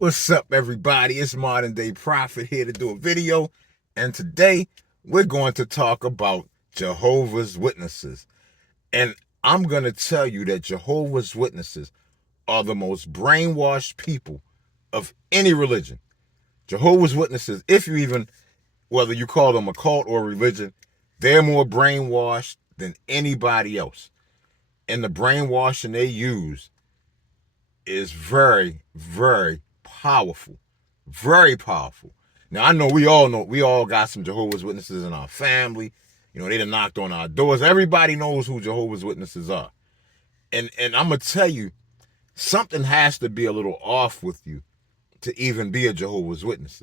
What's up, everybody? It's Modern Day Prophet here to do a video. And today we're going to talk about Jehovah's Witnesses. And I'm going to tell you that Jehovah's Witnesses are the most brainwashed people of any religion. Jehovah's Witnesses, whether you call them a cult or a religion, they're more brainwashed than anybody else. And the brainwashing they use is very, very powerful. Very powerful. Now, I know we all got some Jehovah's Witnesses in our family. You know, they done knocked on our doors. Everybody knows who Jehovah's Witnesses are. And I'm going to tell you, something has to be a little off with you to even be a Jehovah's Witness.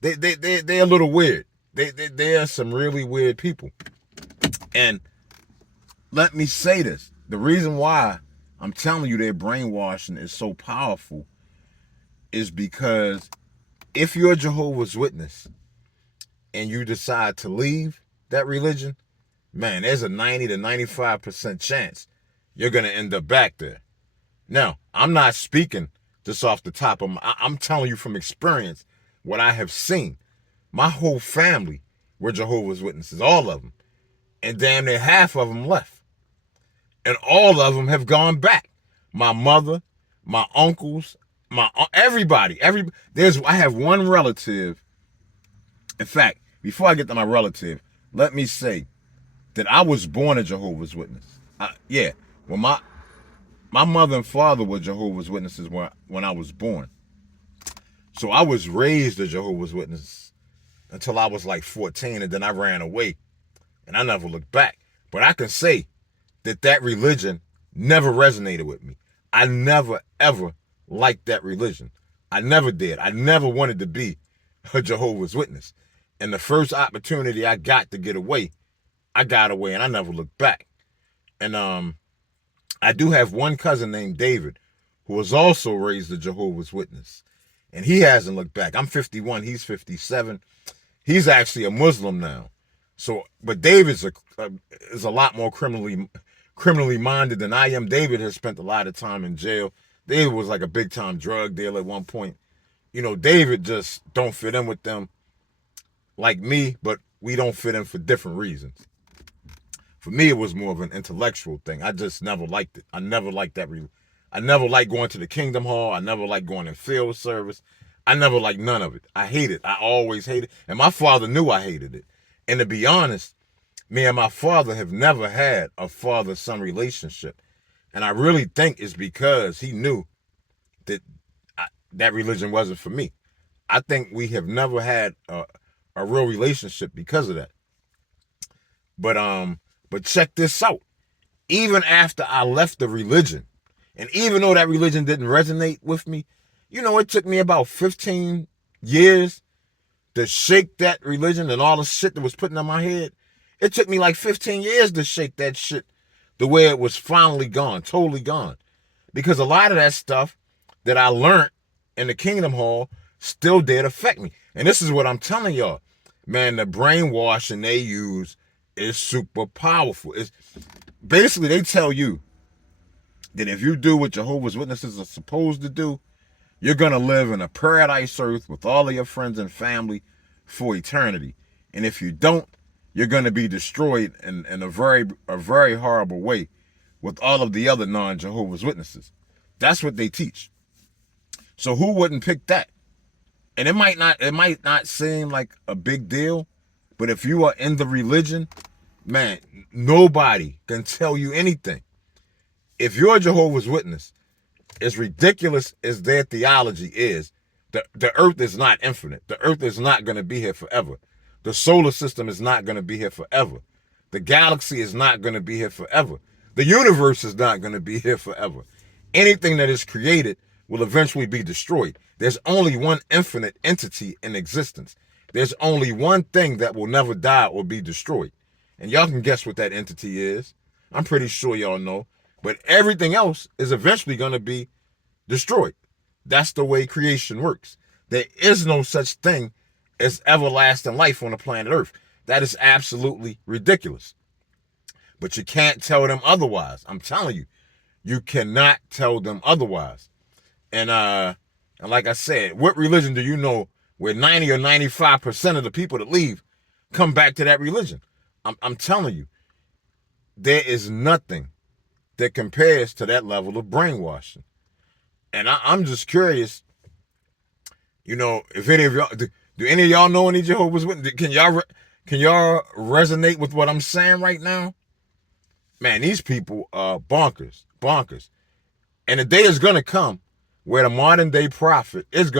They're a little weird. They are some really weird people. And let me say this. The reason why I'm telling you their brainwashing is so powerful is because if you're a Jehovah's Witness and you decide to leave that religion, man, there's a 90 to 95% chance you're going to end up back there. Now, I'm not speaking just off the top of I'm telling you from experience what I have seen. My whole family were Jehovah's Witnesses, all of them. And damn near half of them left. And all of them have gone back. My mother, my uncles, everybody. I have one relative. In fact, before I get to my relative, let me say that I was born a Jehovah's Witness. Well, my mother and father were Jehovah's Witnesses when I was born. So I was raised a Jehovah's Witness until I was like 14, and then I ran away, and I never looked back. But I can say that religion never resonated with me. I never, ever liked that religion. I never did. I never wanted to be a Jehovah's Witness. And the first opportunity I got to get away, I got away, and I never looked back. And I do have one cousin named David who was also raised a Jehovah's Witness. And he hasn't looked back. I'm 51. He's 57. He's actually a Muslim now. So, but David's is a lot more criminally minded than I am. David has spent a lot of time in jail. David was like a big time drug dealer at one point. You know, David just don't fit in with them like me, but we don't fit in for different reasons. For me, it was more of an intellectual thing. I just never liked it. I never liked that. I never liked going to the Kingdom Hall. I never liked going in field service. I never liked none of it. I hate it. I always hated it. And my father knew I hated it. And to be honest, me and my father have never had a father-son relationship. And I really think it's because he knew that that religion wasn't for me. I think we have never had a real relationship because of that. But check this out. Even after I left the religion, and even though that religion didn't resonate with me, you know, it took me about 15 years to shake that religion and all the shit that was putting in my head. It took me like 15 years to shake that shit the way it was finally gone, totally gone. Because a lot of that stuff that I learned in the Kingdom Hall still did affect me. And this is what I'm telling y'all. Man, the brainwashing they use is super powerful. It's basically, they tell you that if you do what Jehovah's Witnesses are supposed to do, you're going to live in a paradise earth with all of your friends and family for eternity. And if you don't, you're going to be destroyed in a very horrible way with all of the other non-Jehovah's Witnesses. That's what they teach. So who wouldn't pick that? And it might not seem like a big deal, but if you are in the religion, man, nobody can tell you anything. If you're a Jehovah's Witness, as ridiculous as their theology is, the earth is not infinite. The earth is not going to be here forever. The solar system is not going to be here forever. The galaxy is not going to be here forever. The universe is not going to be here forever. Anything that is created will eventually be destroyed. There's only one infinite entity in existence. There's only one thing that will never die or be destroyed. And y'all can guess what that entity is. I'm pretty sure y'all know. But everything else is eventually going to be destroyed. That's the way creation works. There is no such thing as everlasting life on the planet Earth. That is absolutely ridiculous. But you can't tell them otherwise. I'm telling you, you cannot tell them otherwise. And And like I said, what religion do you know where 90 or 95% of the people that leave come back to that religion? I'm telling you, there is nothing that compares to that level of brainwashing. And I'm just curious, if any of y'all, do any of y'all know any Jehovah's Witnesses? Can y'all resonate with what I'm saying right now? Man, these people are bonkers, bonkers. And the day is going to come where the modern day prophet is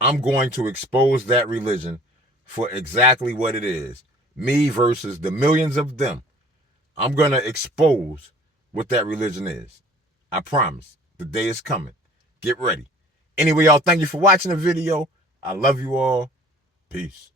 I'm going to expose that religion for exactly what it is. Me versus the millions of them. I'm going to expose what that religion is. I promise. The day is coming. Get ready. Anyway, y'all, thank you for watching the video. I love you all. Peace.